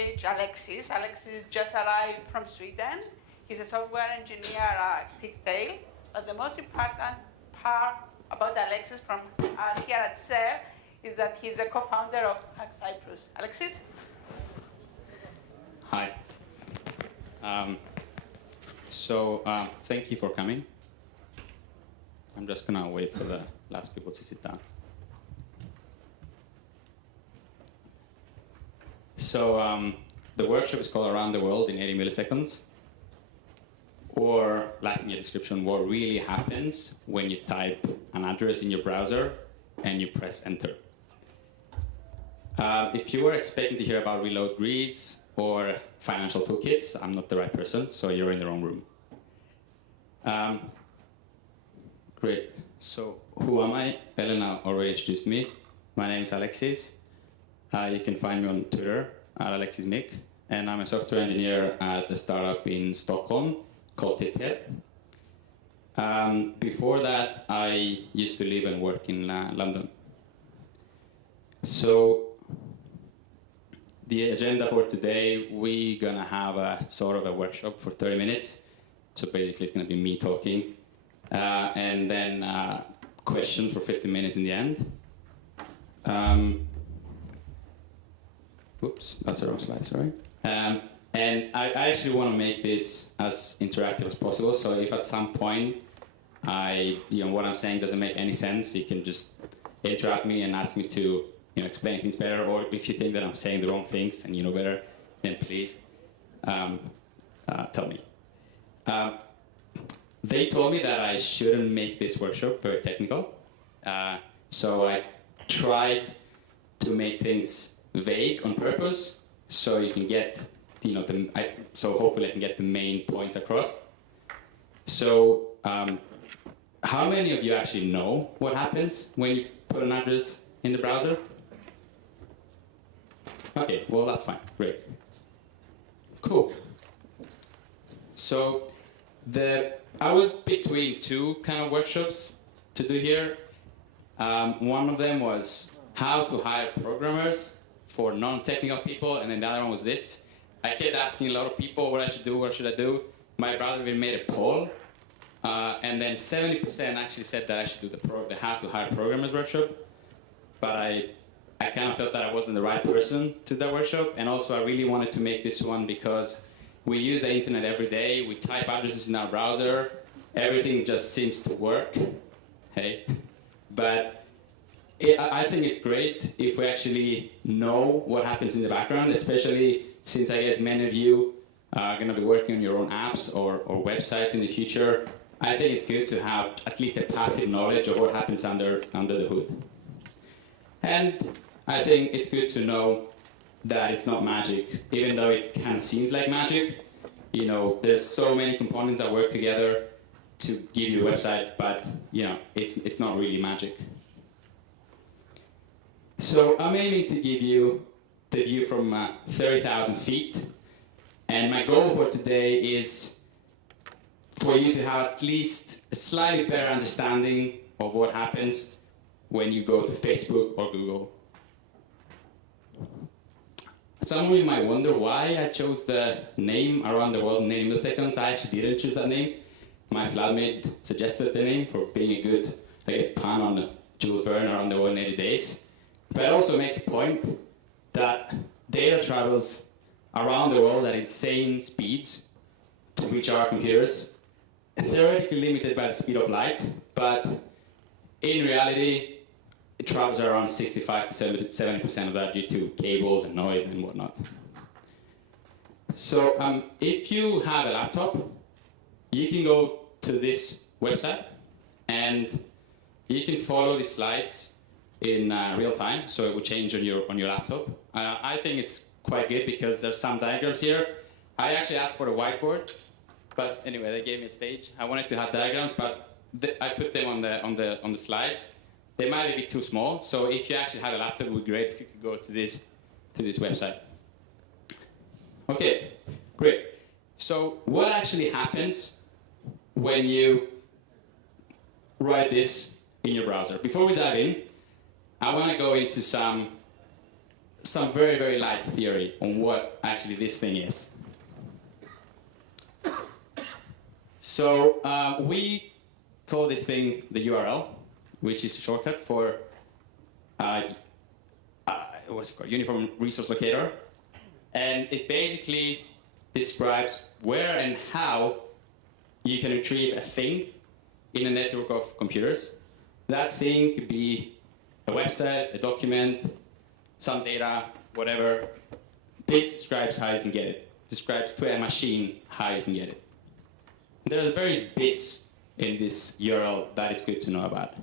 stage Alexis. Alexis just arrived from Sweden. He's a software engineer at Ticktail. But the most important part about Alexis from us here at SER is that he's a co-founder of Hack Cyprus. Alexis? Hi. Thank you for coming. I'm just going to wait for the last people to sit down. So the workshop is called Around the World in 80 Milliseconds, or lacking a description, what really happens when you type an address in your browser and you press enter. If you were expecting to hear about reload grids or financial toolkits, I'm not the right person, so you're in the wrong room. Great. So who am I? Elena already introduced me. My name is Alexis. You can find me on Twitter at Alexis Michael, and I'm a software engineer at a startup in Stockholm called Cypriot. Before that, I used to live and work in London. So the agenda for today, we're gonna have a sort of a workshop for 30 minutes. So basically it's gonna be me talking, and then questions for 50 minutes in the end. Oops, that's the wrong slide, sorry. And I actually want to make this as interactive as possible. So if at some point what I'm saying doesn't make any sense, you can just interrupt me and ask me to explain things better. Or if you think that I'm saying the wrong things and you know better, then please tell me. They told me that I shouldn't make this workshop very technical. So I tried to make things vague on purpose, so you can get, so hopefully I can get the main points across. So, how many of you actually know what happens when you put an address in the browser? Okay, well that's fine, great. Cool. So, I was between two kind of workshops to do here. One of them was how to hire programmers for non-technical people, and then the other one was this. I kept asking a lot of people what I should do, what should I do. My brother even made a poll, and then 70% actually said that I should do the how to hire programmers workshop. But I kind of felt that I wasn't the right person to that workshop, and also I really wanted to make this one because we use the internet every day, we type addresses in our browser, everything just seems to work, hey? But I think it's great if we actually know what happens in the background, especially since I guess many of you are going to be working on your own apps or websites in the future. I think it's good to have at least a passive knowledge of what happens under the hood. And I think it's good to know that it's not magic, even though it kind of seems like magic. There's so many components that work together to give you a website, but it's not really magic. So I'm aiming to give you the view from 30,000 feet. And my goal for today is for you to have at least a slightly better understanding of what happens when you go to Facebook or Google. Some of you might wonder why I chose the name Around the World in 80 Milliseconds. I actually didn't choose that name. My flatmate suggested the name for being a good, pun on Jules Verne, Around the World in 80 Days. But it also makes a point that data travels around the world at insane speeds to reach our computers, theoretically limited by the speed of light, but in reality, it travels around 65 to 70% of that due to cables and noise and whatnot. So if you have a laptop, you can go to this website and you can follow the slides in real time, so it will change on your laptop. I think it's quite good because there's some diagrams here. I actually asked for a whiteboard, but anyway, they gave me a stage. I wanted to have diagrams, but I put them on the slides. They might be too small, so if you actually have a laptop, it would be great if you could go to this website. Okay, great. So what actually happens when you write this in your browser? Before we dive in, I want to go into some some very, very light theory on what actually this thing is. So we call this thing the URL, which is a shortcut for what's it called? Uniform Resource Locator. And it basically describes where and how you can retrieve a thing in a network of computers. That thing could be a website, a document, some data, whatever. This describes how you can get it. Describes to a machine how you can get it. There are various bits in this URL that is good to know about.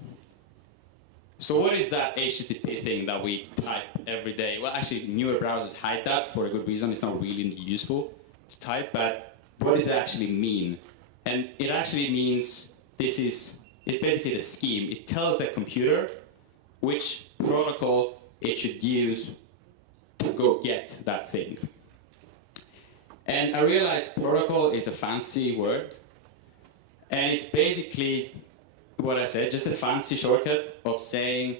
So what is that HTTP thing that we type every day? Well, actually, newer browsers hide that for a good reason. It's not really useful to type, but what does it actually mean? And it actually means it's basically the scheme. It tells the computer which protocol it should use to go get that thing. And I realize protocol is a fancy word, and it's basically what I said, just a fancy shortcut of saying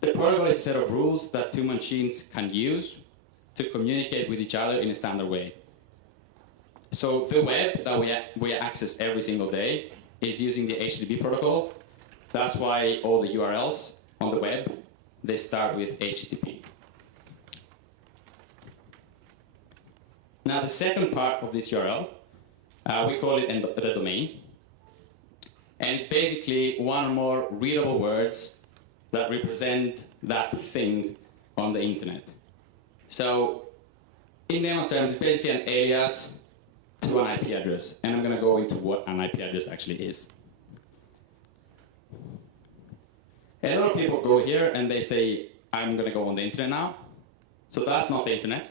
the protocol is a set of rules that two machines can use to communicate with each other in a standard way. So the web that we access every single day is using the HTTP protocol. That's why all the URLs on the web, they start with HTTP. Now the second part of this URL, we call it the domain. And it's basically one or more readable words that represent that thing on the internet. So in layman's terms, it's basically an alias to an IP address. And I'm going to go into what an IP address actually is. A lot of people go here and they say, I'm going to go on the internet now. So that's not the internet.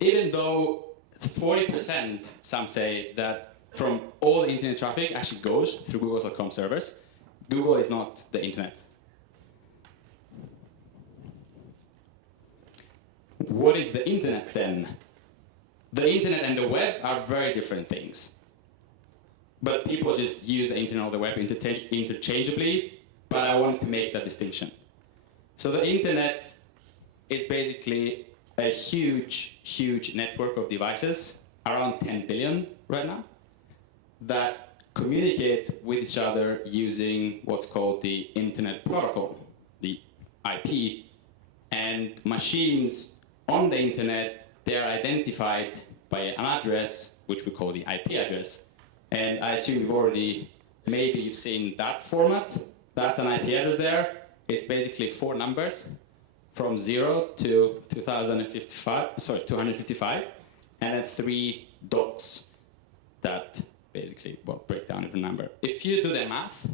Even though 40%, some say, that from all the internet traffic actually goes through Google.com servers, Google is not the internet. What is the internet then? The internet and the web are very different things. But people just use the internet or the web interchangeably, but I want to make that distinction. So the internet is basically a huge, huge network of devices, around 10 billion right now, that communicate with each other using what's called the Internet Protocol, the IP. And machines on the internet, they are identified by an address, which we call the IP address. And I assume maybe you've seen that format. That's an IP address there. It's basically 4 numbers from 0 to 255, and then 3 dots that basically, break down every number. If you do the math,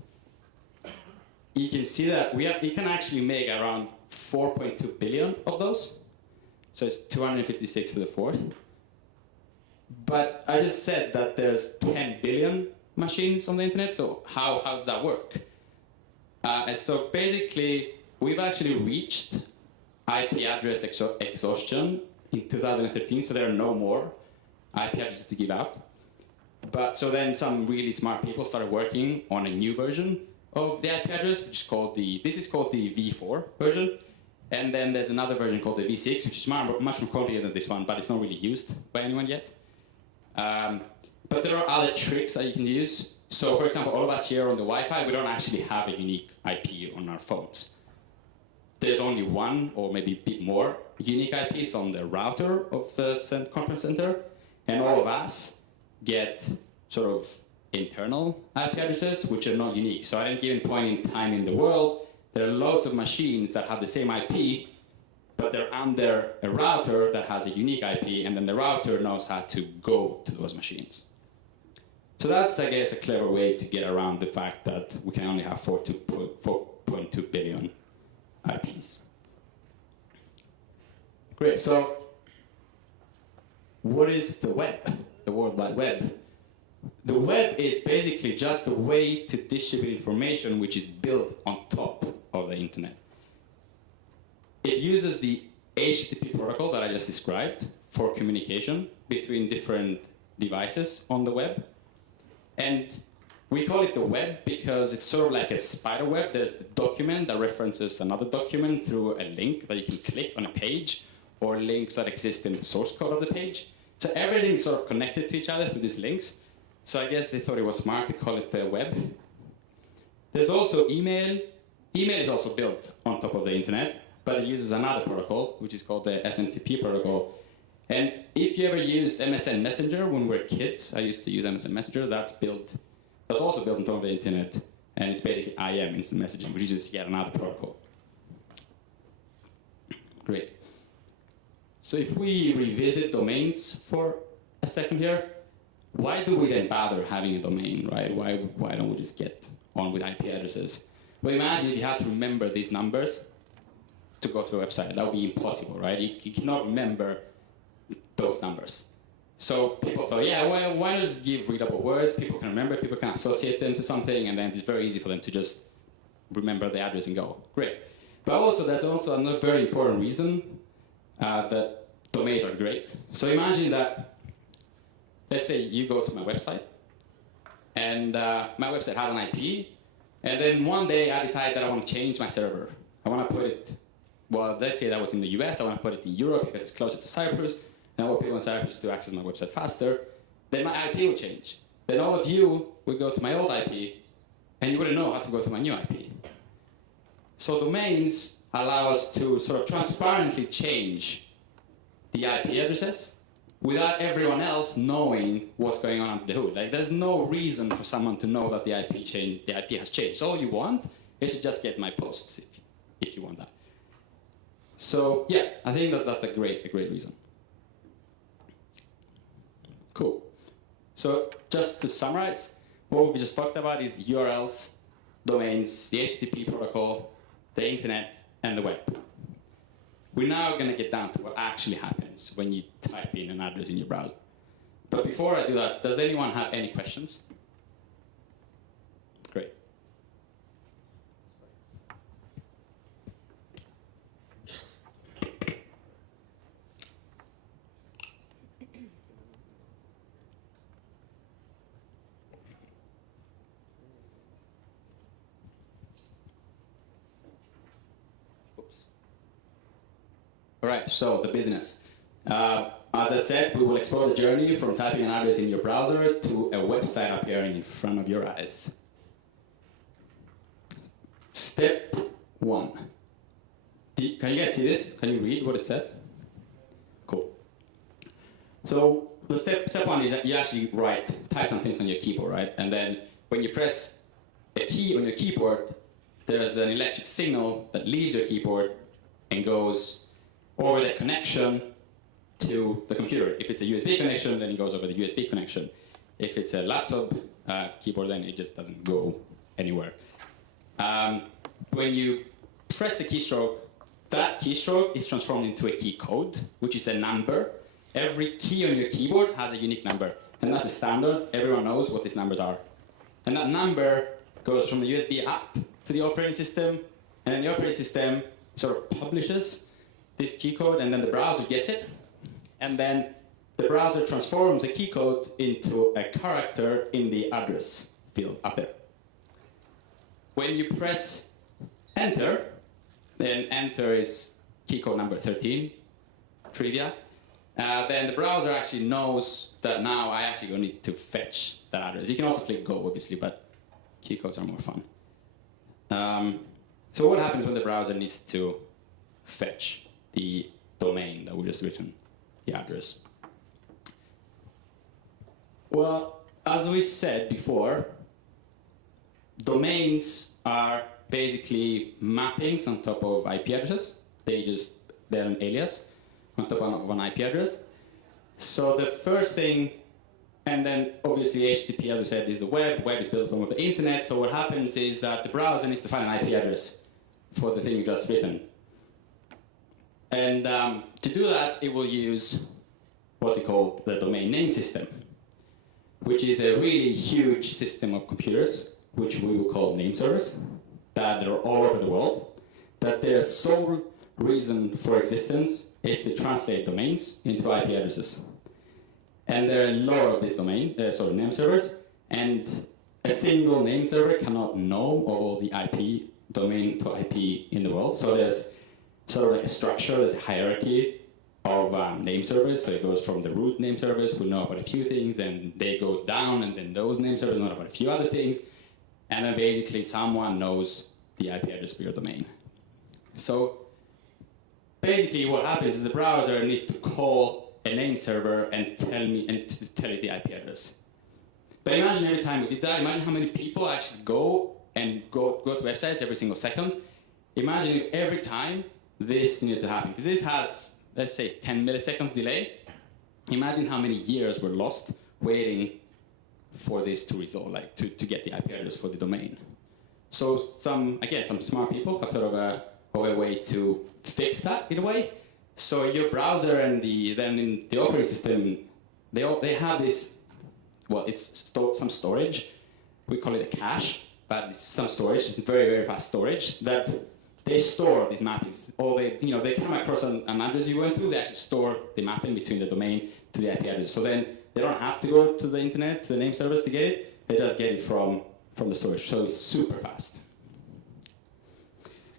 you can see that we can actually make around 4.2 billion of those. So it's 256 to the 4th. But I just said that there's 10 billion machines on the internet, so how does that work? And so basically, we've actually reached IP address exhaustion in 2013, so there are no more IP addresses to give out. But so then some really smart people started working on a new version of the IP address, which is called the V4 version. And then there's another version called the V6, which is much more complicated than this one, but it's not really used by anyone yet. But there are other tricks that you can use. So for example, all of us here on the Wi-Fi, we don't actually have a unique IP on our phones. There's only one or maybe a bit more unique IPs on the router of the conference center. And all of us get sort of internal IP addresses, which are not unique. So at any given point in time in the world, there are loads of machines that have the same IP, but they're under a router that has a unique IP, and then the router knows how to go to those machines. So that's, I guess, a clever way to get around the fact that we can only have 4.2 billion IPs. Great, so what is the web, the World Wide Web? The web is basically just a way to distribute information which is built on top of the internet. It uses the HTTP protocol that I just described for communication between different devices on the web. And We call it the web because it's sort of like a spider web. There's the document that references another document through a link that you can click on a page, or links that exist in the source code of the page. So everything is sort of connected to each other through these links. So I guess they thought it was smart to call it the web. There's also email. Email is also built on top of the internet, but it uses another protocol, which is called the SMTP protocol. And if you ever used MSN Messenger when we were kids, I used to use MSN Messenger, that's also built on top of the internet, and it's basically IM, instant messaging, which is just yet another protocol. Great. So if we revisit domains for a second here, why do we then bother having a domain, right? Why don't we just get on with IP addresses? Well, imagine if you had to remember these numbers to go to a website. That would be impossible, right? You cannot remember those numbers. So people thought, yeah, well, why not just give readable words? People can remember, people can associate them to something, and then it's very easy for them to just remember the address and go. Great. But also, there's also another very important reason that domains are great. So imagine that, let's say you go to my website, and my website has an IP, and then one day I decide that I want to change my server. I want to put it, well, let's say that was in the US, I want to put it in Europe because it's closer to Cyprus, and I want people in Cyprus to access my website faster. Then my IP will change. Then all of you will go to my old IP, and you wouldn't know how to go to my new IP. So domains allow us to sort of transparently change the IP addresses without everyone else knowing what's going on under the hood. Like, there's no reason for someone to know that the IP has changed. All you want is to just get my posts if you want that. So yeah, I think that's a great reason. Cool. So just to summarize, what we just talked about is URLs, domains, the HTTP protocol, the internet, and the web. We're now going to get down to what actually happens when you type in an address in your browser. But before I do that, does anyone have any questions? Great. All right, so the business. As I said, we will explore the journey from typing an address in your browser to a website appearing in front of your eyes. Step 1. Can you guys see this? Can you read what it says? Cool. So the step 1 is that you actually type some things on your keyboard, right? And then when you press a key on your keyboard, there's an electric signal that leaves your keyboard and goes over the connection to the computer. If it's a USB connection, then it goes over the USB connection. If it's a laptop keyboard, then it just doesn't go anywhere. When you press the keystroke, that keystroke is transformed into a key code, which is a number. Every key on your keyboard has a unique number, and that's a standard. Everyone knows what these numbers are. And that number goes from the USB up to the operating system, and then the operating system sort of publishes this key code, and then the browser gets it, and then the browser transforms the key code into a character in the address field up there. When you press enter, then enter is key code number 13, trivia, then the browser actually knows that now I actually don't need to fetch that address. You can also click go, obviously, but key codes are more fun. So what happens when the browser needs to fetch the domain that we just written, the address? Well, as we said before, domains are basically mappings on top of IP addresses. They're an alias on top of an IP address. So the first thing, and then obviously HTTP, as we said, is the web. Web is built on the internet. So what happens is that the browser needs to find an IP address for the thing you just written. And to do that, it will use what's it called, the domain name system, which is a really huge system of computers, which we will call name servers, that are all over the world, that their sole reason for existence is to translate domains into IP addresses. And there are a lot of these name servers, and a single name server cannot know all the IP, domain to IP in the world. So there's sort of like a structure, there's a hierarchy of name servers. So it goes from the root name servers who know about a few things, and they go down, and then those name servers know about a few other things. And then basically someone knows the IP address for your domain. So basically what happens is the browser needs to call a name server and tell it the IP address. But imagine every time we did that, imagine how many people actually go to websites every single second. Imagine if every time this needed to happen, because this has, let's say, 10 milliseconds delay. Imagine how many years were lost waiting for this to resolve, like to get the IP address for the domain. So some smart people have thought of a way to fix that in a way. So your browser and then in the operating system, they have this, well, it's some storage. We call it a cache, but it's some storage. It's very, very fast storage that they store these mappings. Or they come across an address you went to. They actually store the mapping between the domain to the IP address. So then they don't have to go to the internet, to the name servers to get it. They just get it from the storage. So it's super fast.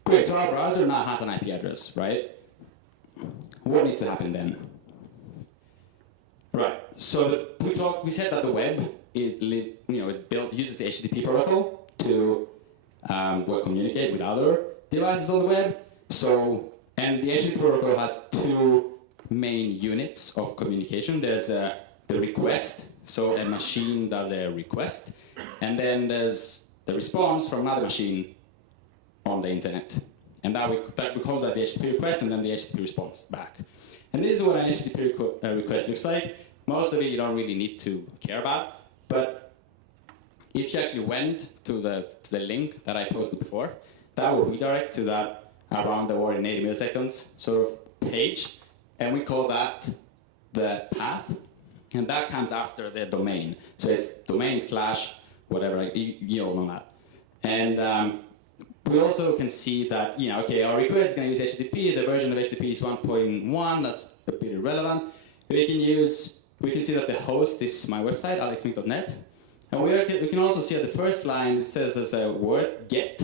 Great. So our browser now has an IP address, right? What needs to happen then? Right. So we said that the web is built, uses the HTTP protocol to communicate with other devices on the web. So, and the HTTP protocol has two main units of communication. There's the request. So a machine does a request, and then there's the response from another machine on the internet. And we call that the HTTP request, and then the HTTP response back. And this is what an HTTP request looks like. Most of it you don't really need to care about, but if you actually went to the link that I posted before, that will redirect to that around the world in 80 milliseconds sort of page, and we call that the path, and that comes after the domain. So it's domain / whatever, you all know that. And we also can see that, our request is going to use HTTP. The version of HTTP is 1.1. That's a bit irrelevant. We can see that the host is my website, alexismichael.net. And we can also see at the first line, it says there's a word, get.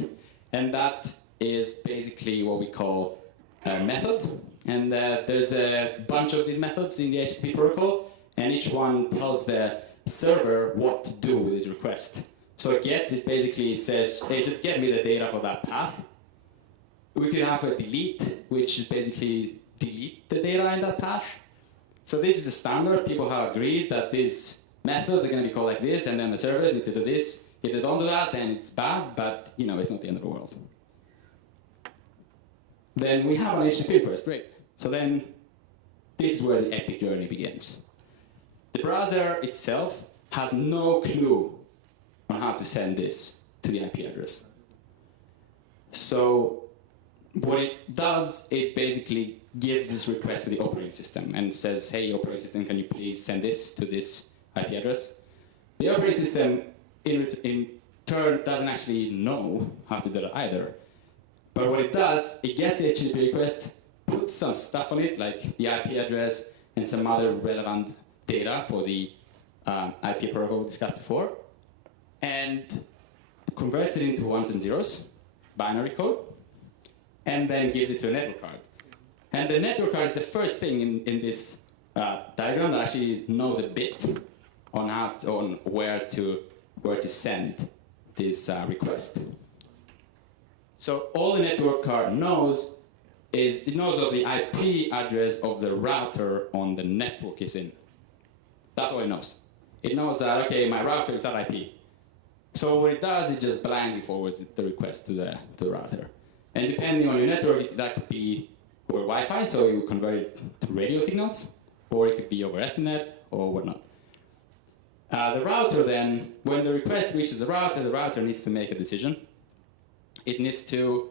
And that is basically what we call a method. And there's a bunch of these methods in the HTTP protocol. And each one tells the server what to do with its request. So get is basically says, hey, just get me the data for that path. We could have a delete, which is basically delete the data in that path. So this is a standard. People have agreed that these methods are going to be called like this, and then the servers need to do this. If they don't do that, then it's bad, but it's not the end of the world. Then we have an HTTP request, great. So then this is where the epic journey begins. The browser itself has no clue on how to send this to the IP address. So what it does, it basically gives this request to the operating system and says, hey, operating system, can you please send this to this IP address? The operating system, in turn, doesn't actually know how to do that either. But what it does, it gets the HTTP request, puts some stuff on it, like the IP address and some other relevant data for the IP protocol we discussed before, and converts it into ones and zeros, binary code, and then gives it to a network card. And the network card is the first thing in this diagram that actually knows a bit on where to send this request. So all the network card knows is it knows of the IP address of the router on the network is in. That's all it knows. It knows that, okay, my router is that IP. So what it does, it just blindly forwards the request to the router. And depending on your network, that could be over Wi-Fi, so you convert it to radio signals, or it could be over Ethernet or whatnot. The router then, when the request reaches the router needs to make a decision. It needs to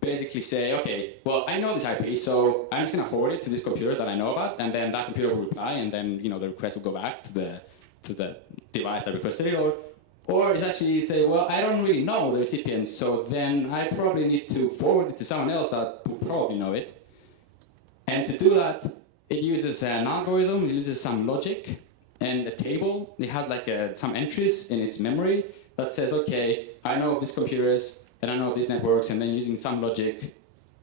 basically say, okay, well, I know this IP, so I'm just going to forward it to this computer that I know about, and then that computer will reply, and then the request will go back to the device that requested it, or it's actually say, well, I don't really know the recipient, so then I probably need to forward it to someone else that will probably know it. And to do that, it uses an algorithm, it uses some logic, and a table. It has like some entries in its memory that says, okay, I know this computers, and I know these networks, and then using some logic,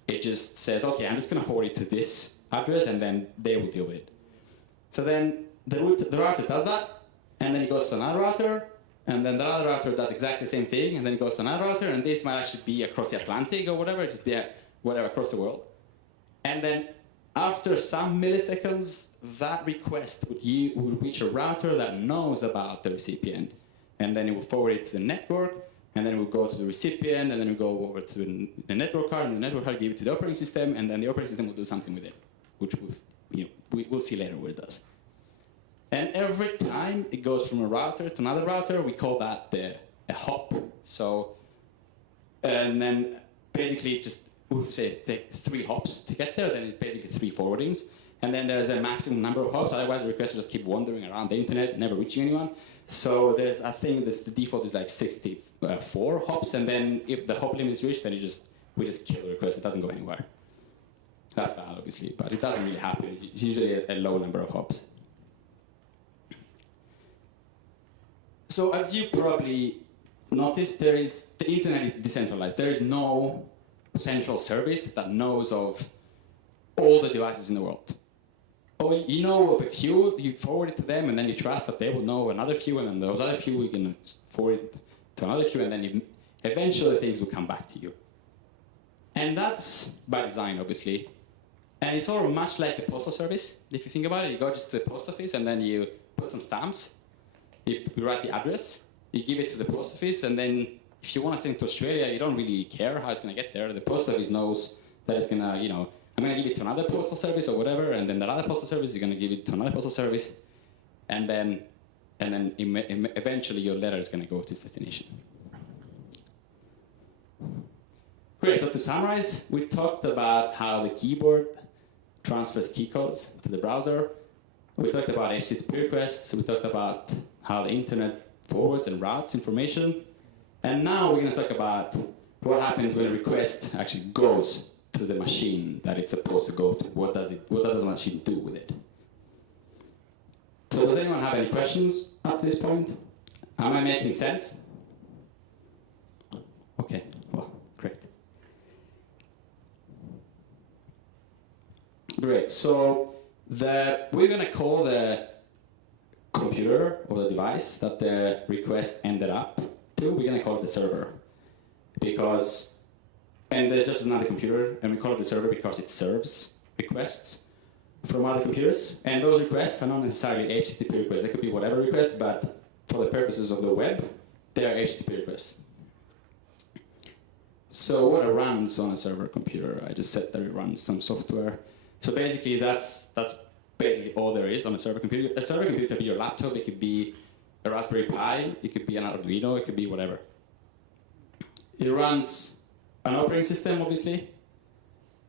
it just says, okay, I'm just going to forward it to this address, and then they will deal with it. So then the router does that, and then it goes to another router, and then the other router does exactly the same thing, and then it goes to another router, and this might actually be across the Atlantic or whatever, just be whatever across the world. And then after some milliseconds, that request would reach a router that knows about the recipient, and then it will forward it to the network, and then it will go to the recipient, and then it will go over to the network card, and the network card give it to the operating system, and then the operating system will do something with it, which we'll see later what it does. And every time it goes from a router to another router, we call that a hop. So, and then basically just, if we say take 3 hops to get there, then it's basically 3 forwardings. And then there's a maximum number of hops, otherwise the request will just keep wandering around the internet, never reaching anyone. So there's, I think the default is like 64 hops, and then if the hop limit is reached, then we just kill the request, it doesn't go anywhere. That's bad, obviously, but it doesn't really happen. It's usually a low number of hops. So as you probably noticed, the internet is decentralized. There is no central service that knows of all the devices in the world. Or you know of a few, you forward it to them, and then you trust that they will know another few, and then those other few, we can forward it to another few, and then eventually things will come back to you. And that's by design, obviously. And it's sort of much like the postal service. If you think about it, you go just to the post office, and then you put some stamps. You write the address, you give it to the post office, and then if you want to send it to Australia, you don't really care how it's going to get there. The post office knows that it's going to, I'm going to give it to another postal service or whatever, and then that other postal service, you're going to give it to another postal service, and then eventually your letter is going to go to its destination. Great, so to summarize, we talked about how the keyboard transfers key codes to the browser. We talked about HTTP requests. We talked about how the internet forwards and routes information. And now we're going to talk about what happens when a request actually goes to the machine that it's supposed to go to. What does the machine do with it? So does anyone have any questions up to this point? Am I making sense? Okay, well, great. Great, so we're going to call the computer or the device that the request ended up to, we're going to call it the server. And there's just another computer, and we call it the server because it serves requests from other computers. And those requests are not necessarily HTTP requests. They could be whatever requests, but for the purposes of the web, they are HTTP requests. So what runs on a server computer? I just said that it runs some software. So basically, that's basically all there is on a server computer. A server computer could be your laptop, it could be a Raspberry Pi, it could be an Arduino, it could be whatever. It runs an operating system, obviously,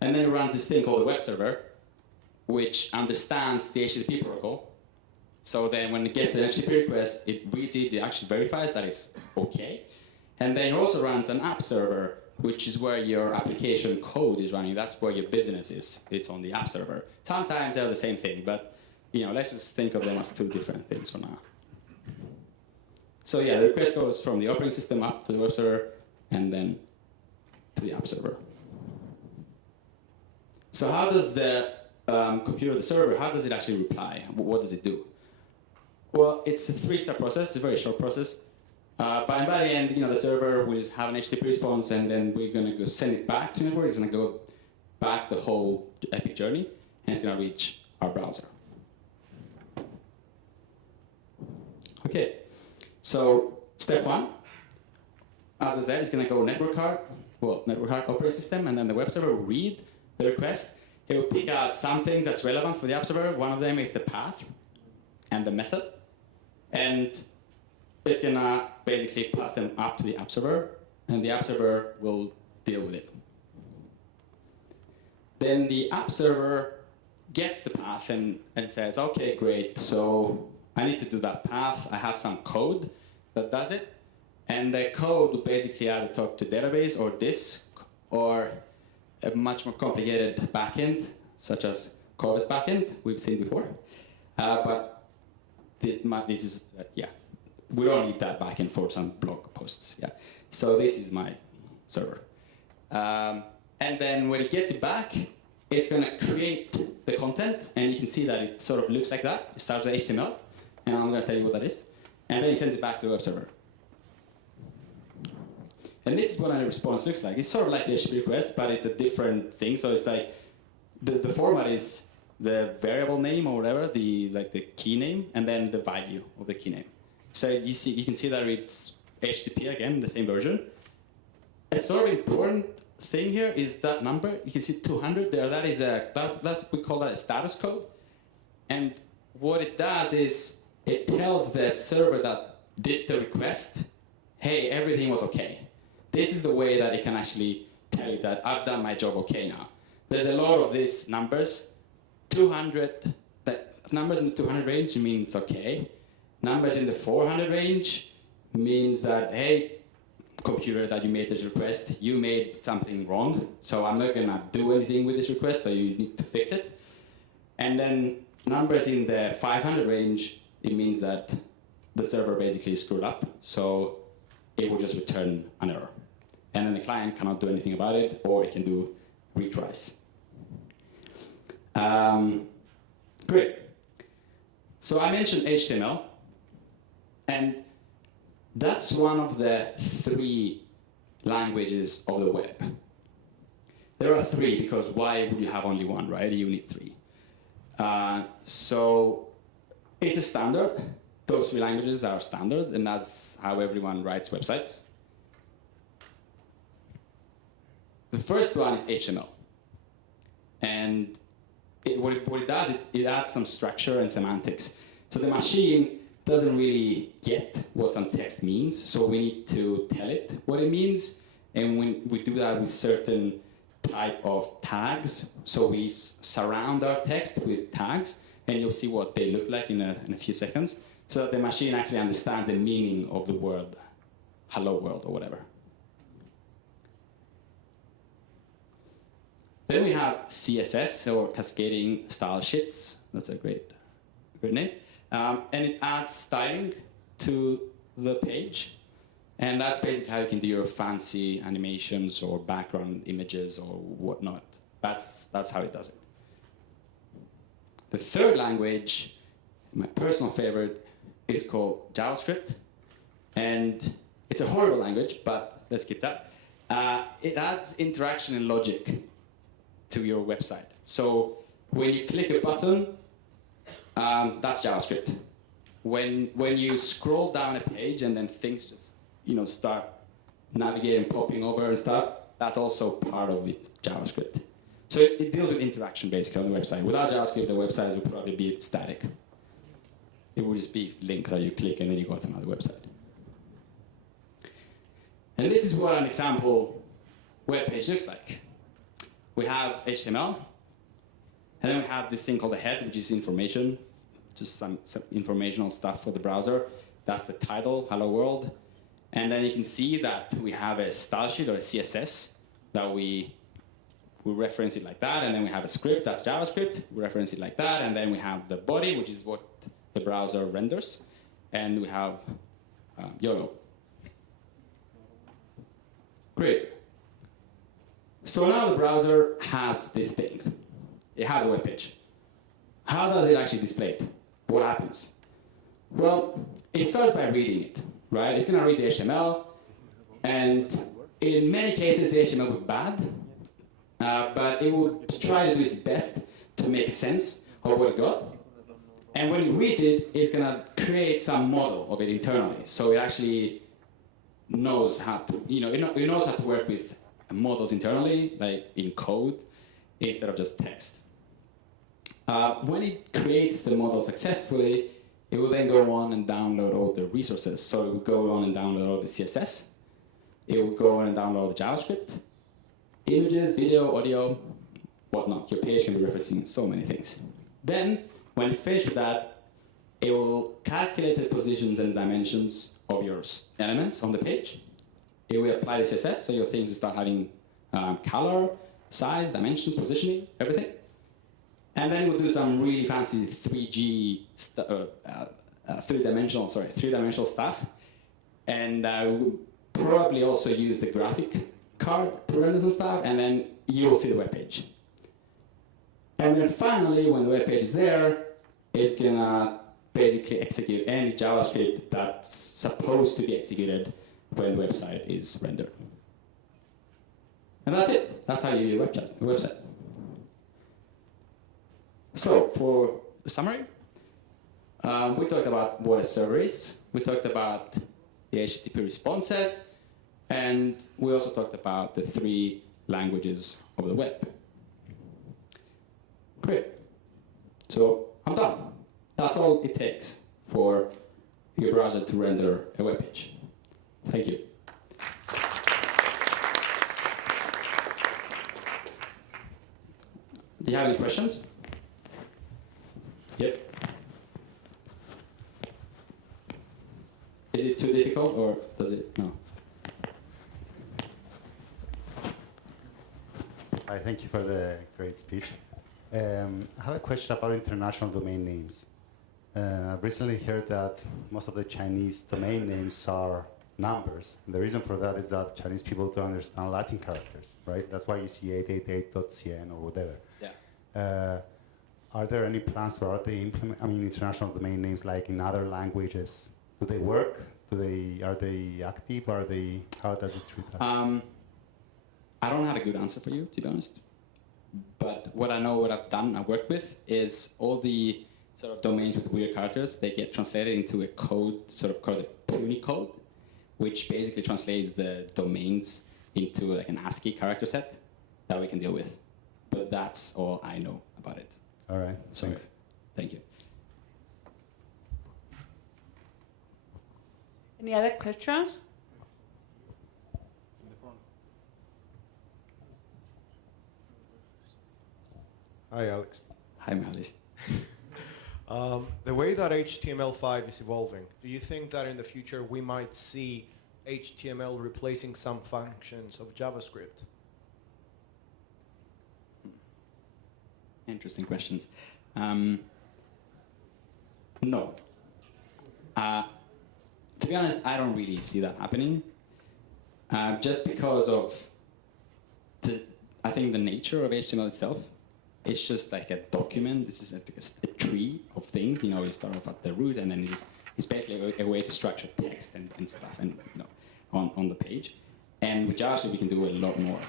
and then it runs this thing called a web server, which understands the HTTP protocol. So then when it gets an HTTP request, it reads it, it actually verifies that it's okay. And then it also runs an app server, which is where your application code is running. That's where your business is. It's on the app server. Sometimes they're the same thing, but let's just think of them as 2 different things for now. So yeah, the request goes from the operating system up to the web server, and then to the app server. So how does the computer, the server, how does it actually reply? What does it do? Well, it's a 3-step process. It's a very short process. But by the end, the server will just have an HTTP response, and then we're going to go send it back to the network. It's going to go back the whole epic journey, and it's going to reach our browser. Okay, so step 1, as I said, it's going to go network card operating system, and then the web server will read the request. It will pick out some things that's relevant for the app server. One of them is the path and the method, and it's going to basically pass them up to the app server, and the app server will deal with it. Then the app server gets the path and says, okay, great, so I need to do that path. I have some code that does it. And the code will basically either talk to database or disk, or a much more complicated backend, such as Corvus backend, we've seen before. But this is, we don't need that backend for some blog posts. Yeah. So this is my server. And then when it gets it back, it's going to create the content, and you can see that it sort of looks like that. It starts with HTML, and I'm going to tell you what that is. And then it sends it back to the web server. And this is what a response looks like. It's sort of like the HTTP request, but it's a different thing. So it's like the format is the variable name or whatever, the key name, and then the value of the key name. So you can see that it's HTTP again, the same version. A sort of important thing here is that number. You can see 200 there. That's we call that a status code. And what it does is it tells the server that did the request, hey, everything was okay. This is the way that it can actually tell you that I've done my job okay now. There's a lot of these numbers. 200, numbers in the 200 range means okay. Numbers in the 400 range means that, hey, computer that you made this request, you made something wrong, so I'm not gonna do anything with this request, so you need to fix it. And then numbers in the 500 range, it means that the server basically screwed up, so it will just return an error. And then the client cannot do anything about it, or it can do retries. Great. So I mentioned HTML, and that's one of the 3 languages of the web. There are 3 because why would you have only one, right? You need 3. So it's a standard. Those 3 languages are standard, and that's how everyone writes websites. The first one is HTML. And what it does, it adds some structure and semantics. So the machine doesn't really get what some text means, so we need to tell it what it means. And when we do that with certain type of tags, so we surround our text with tags, and you'll see what they look like in a few seconds, so that the machine actually understands the meaning of the word, hello world or whatever. Then we have CSS, or cascading style sheets. That's a great name. And it adds styling to the page. And that's basically how you can do your fancy animations or background images or whatnot. That's how it does it. The third language, my personal favorite, is called JavaScript. And it's a horrible language, but let's get that. It adds interaction and logic to your website. So when you click a button, that's JavaScript. When you scroll down a page and then things just start navigating, popping over and stuff, that's also part of it, JavaScript. So it deals with interaction basically on the website. Without JavaScript, the websites would probably be static. It would just be links that you click and then you go to another website. And this is what an example web page looks like. We have HTML, and then we have this thing called the head, which is information, just some informational stuff for the browser. That's the title, hello world. And then you can see that we have a style sheet or a CSS that we reference it like that, and then we have a script, that's JavaScript, we reference it like that, and then we have the body, which is what the browser renders, and we have YOLO. Great. So now the browser has this thing. It has a web page. How does it actually display it? What happens? Well, it starts by reading it, right? It's going to read the HTML, and in many cases, the HTML will be bad, but it will try to do its best to make sense of what it got. And when it reads it, it's going to create some model of it internally. So it actually knows how to, it knows how to work with models internally, like in code, instead of just text. When it creates the model successfully, it will then go on and download all the resources. So it will go on and download all the CSS. It will go on and download the JavaScript, images, video, audio, whatnot. Your page can be referencing so many things. Then, when it's finished with that, it will calculate the positions and dimensions of your elements on the page. It will apply the CSS, so your things will start having color, size, dimensions, positioning, everything. And then it will do some really fancy 3D three-dimensional stuff, and we'll probably also use the graphic card to render some stuff, and then you'll see the web page. And then finally, when the web page is there, it's gonna basically execute any JavaScript that's supposed to be executed when the website is rendered. And that's it. That's how you do a website. So for the summary, we talked about what a server is. We talked about the HTTP responses, and we also talked about the 3 languages of the web. Great. So I'm done. That's all it takes for your browser to render a web page. Thank you. Do you have any questions? Yep. Is it too difficult, or does it? No. Hi, thank you for the great speech. I have a question about international domain names. I've recently heard that most of the Chinese domain names are numbers. And the reason for that is that Chinese people don't understand Latin characters, right? That's why you see 888.cn or whatever. Yeah. Are there any plans, or are they international domain names like in other languages? Do they work? Are they active? How does it treat that? I don't have a good answer for you, to be honest. But what I've worked with, is all the sort of domains with weird characters, they get translated into a code, sort of called a Punicode, which basically translates the domains into like an ASCII character set that we can deal with. But that's all I know about it. All right, Sorry. thanks. Thank you. Any other questions? Hi, Alex. Hi, Mahalis. The way that HTML5 is evolving, do you think that in the future we might see HTML replacing some functions of JavaScript? Interesting questions. No. To be honest, I don't really see that happening. Just because of I think the nature of HTML itself. It's just like a document. This is a tree of things. You know, you start off at the root, and then it's basically a way to structure text and stuff, and on the page. And with JavaScript, we can do a lot more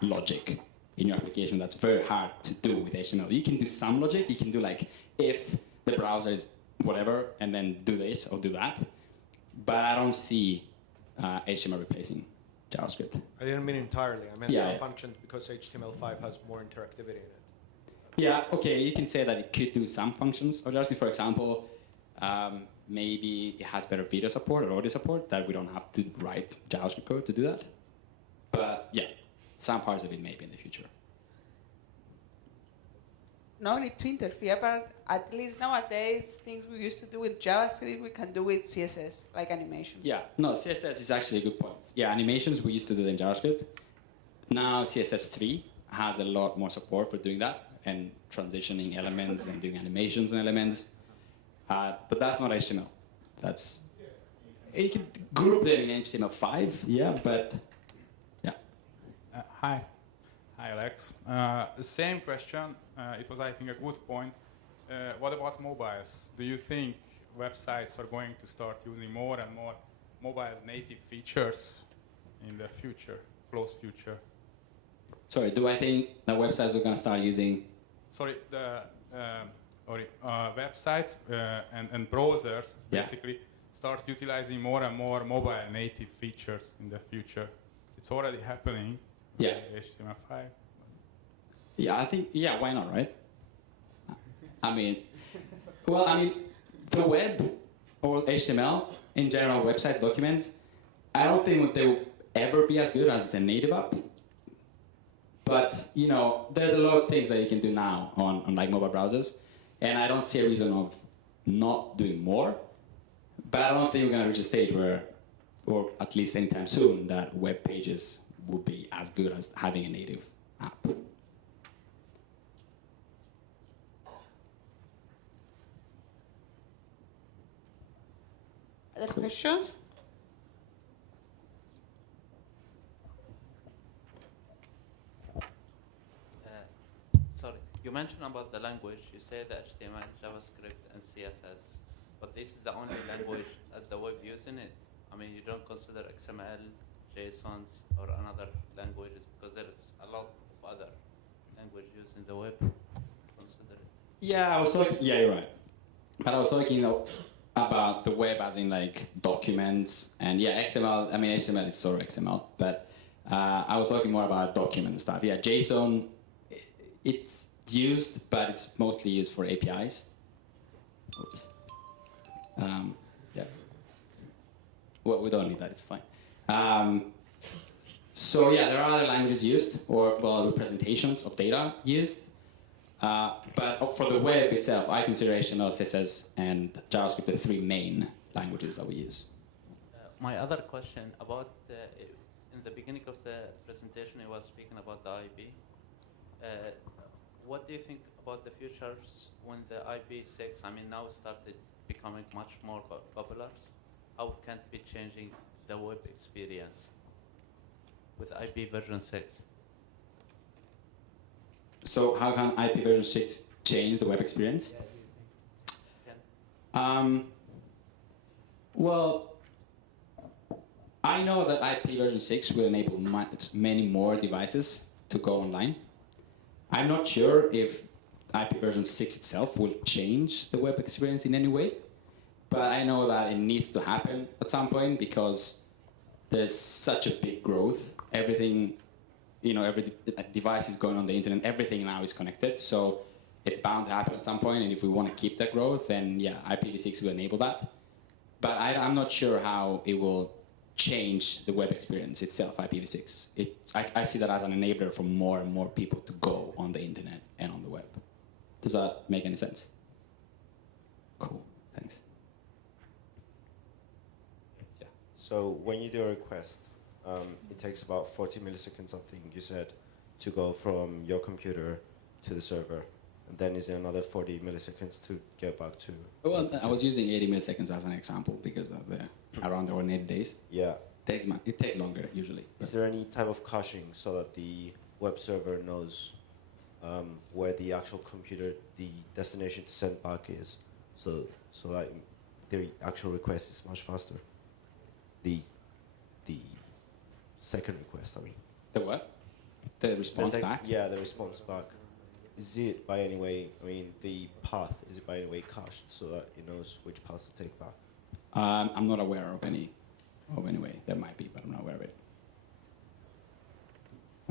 logic in your application. That's very hard to do with HTML. You can do some logic. You can do like if the browser is whatever, and then do this or do that. But I don't see HTML replacing JavaScript. I didn't mean entirely. I meant Yeah, some functions because HTML5 has more interactivity in it. Yeah, okay, you can say that it could do some functions of JavaScript. For example, maybe it has better video support or audio support, that we don't have to write JavaScript code to do that. But yeah, some parts of it maybe in the future. No need to interfere, but at least nowadays, things we used to do with JavaScript, we can do with CSS, like animations. Yeah, no, CSS is actually a good point. Yeah, animations, we used to do them in JavaScript. Now CSS3 has a lot more support for doing that, and transitioning elements and doing animations on elements. But that's not HTML. You can group them in HTML5, yeah, but yeah. Hi, Alex. The same question. It was, I think, a good point. What about mobiles? Do you think websites are going to start using more and more mobile's native features in the future, close future? Sorry, do I think that websites are going to start using? Sorry, websites and browsers basically start utilizing more and more mobile native features in the future. It's already happening. Yeah. HTML5. Yeah, I think, yeah, why not, right? I mean, the web or HTML, in general, websites, documents, I don't think they will ever be as good as a native app. But, there's a lot of things that you can do now on like mobile browsers, and I don't see a reason of not doing more. But I don't think we're going to reach a stage where, or at least anytime soon, that web pages will be as good as having a native app. Other questions? Sorry, you mentioned about the language. You said HTML, JavaScript, and CSS, but this is the only language that the web using it. I mean, you don't consider XML, JSONs, or another languages because there's a lot of other language used in the web. Consider it. Yeah, I was talking. Yeah, you're right. But I was talking about the web as in like documents and yeah, XML. I mean, HTML is sort of XML, but I was talking more about document and stuff. Yeah, JSON, it's used, but it's mostly used for APIs. Oops. Yeah. Well, we don't need that. It's fine. So yeah, there are other languages used, or well, representations of data used. But for the web itself, I consider HTML, CSS, and JavaScript the three main languages that we use. My other question about in the beginning of the presentation, you was speaking about the IP. What do you think about the futures when the IP6, I mean, now started becoming much more popular? How can it be changing the web experience with IP version 6? So how can IP version 6 change the web experience? Well, I know that IP version 6 will enable many more devices to go online. I'm not sure if IP version 6 itself will change the web experience in any way, but I know that it needs to happen at some point because there's such a big growth. Everything, you know, every device is going on the internet. Everything now is connected, so it's bound to happen at some point. And if we want to keep that growth, then yeah, IPv6 will enable that. But I'm not sure how it will change the web experience itself, IPv6. I see that as an enabler for more and more people to go on the internet and on the web. Does that make any sense? Cool, thanks. Yeah. So when you do a request, it takes about 40 milliseconds, I think you said, to go from your computer to the server. And then is there another 40 milliseconds to get back to... Well, I was using 80 milliseconds as an example because of the around the 180 days. Yeah. It takes longer usually. Is there any type of caching so that the web server knows where the actual computer, the destination to send back is, so that the actual request is much faster? The second request, I mean. The what? The response back? Yeah, the response back. Is it by any way, I mean, the path, is it by any way cached so that it knows which path to take back? I'm not aware of any way. There might be, but I'm not aware of it.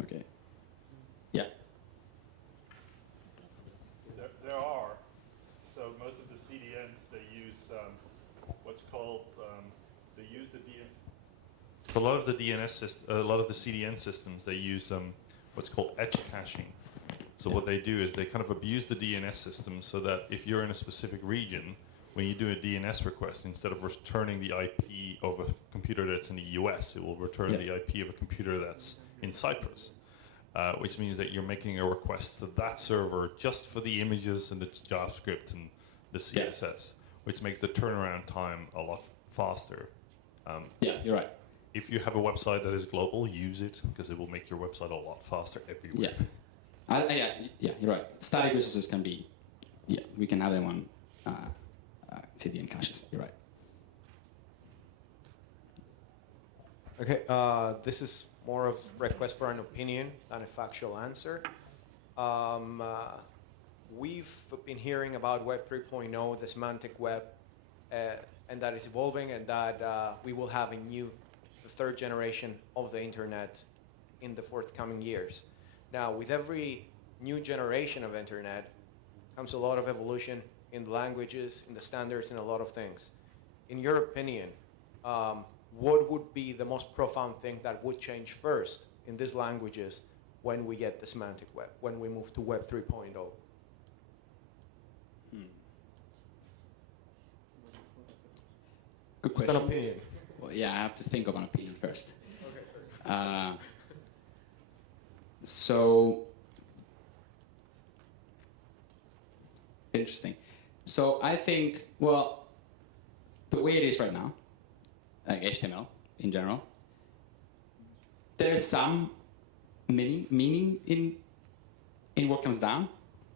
Okay. Yeah. There are. So most of the CDNs, they use what's called, they use the DNS. So a lot of the CDN systems, they use what's called edge caching. So what they do is they kind of abuse the DNS system so that if you're in a specific region, when you do a DNS request, instead of returning the IP of a computer that's in the US, it will return the IP of a computer that's in Cyprus, which means that you're making a request to that server just for the images and the JavaScript and the CSS, which makes the turnaround time a lot faster. Yeah, you're right. If you have a website that is global, use it because it will make your website a lot faster everywhere. Yeah. Yeah, you're right. Static resources can be, we can have them on CDN caches. You're right. Okay, this is more of request for an opinion than a factual answer. We've been hearing about Web 3.0, the semantic web, and that is evolving, and that we will have the third generation of the internet in the forthcoming years. Now, with every new generation of internet comes a lot of evolution in the languages, in the standards, in a lot of things. In your opinion, what would be the most profound thing that would change first in these languages when we get the semantic web, when we move to Web 3.0? Good Just question. an opinion. Well, yeah, I have to think of an opinion first. Okay, So, interesting. So I think, well, the way it is right now, like HTML in general. There's some meaning in what comes down.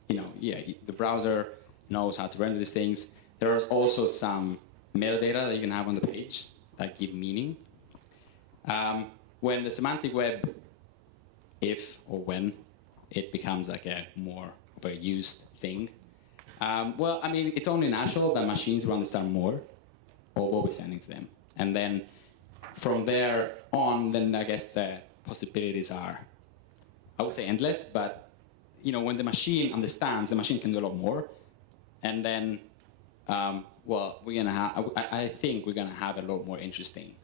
You know, yeah, the browser knows how to render these things. There's also some metadata that you can have on the page that give meaning. When the semantic web, if or when it becomes like a more of a used thing, well, I mean, it's only natural that machines will understand more of what we're sending to them. And then from there on, then I guess the possibilities are, I would say endless, but you know, when the machine understands, the machine can do a lot more. And then, well, we're gonna have, I think we're gonna have a lot more interesting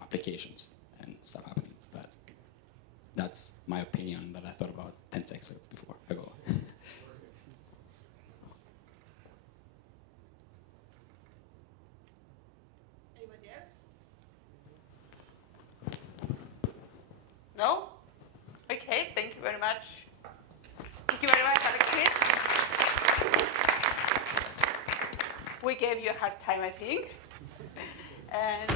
applications and stuff happening. But that's my opinion that I thought about 10 seconds before ago. Anybody else? No? Okay, thank you very much. Thank you very much, Alexis. We gave you a hard time, I think. And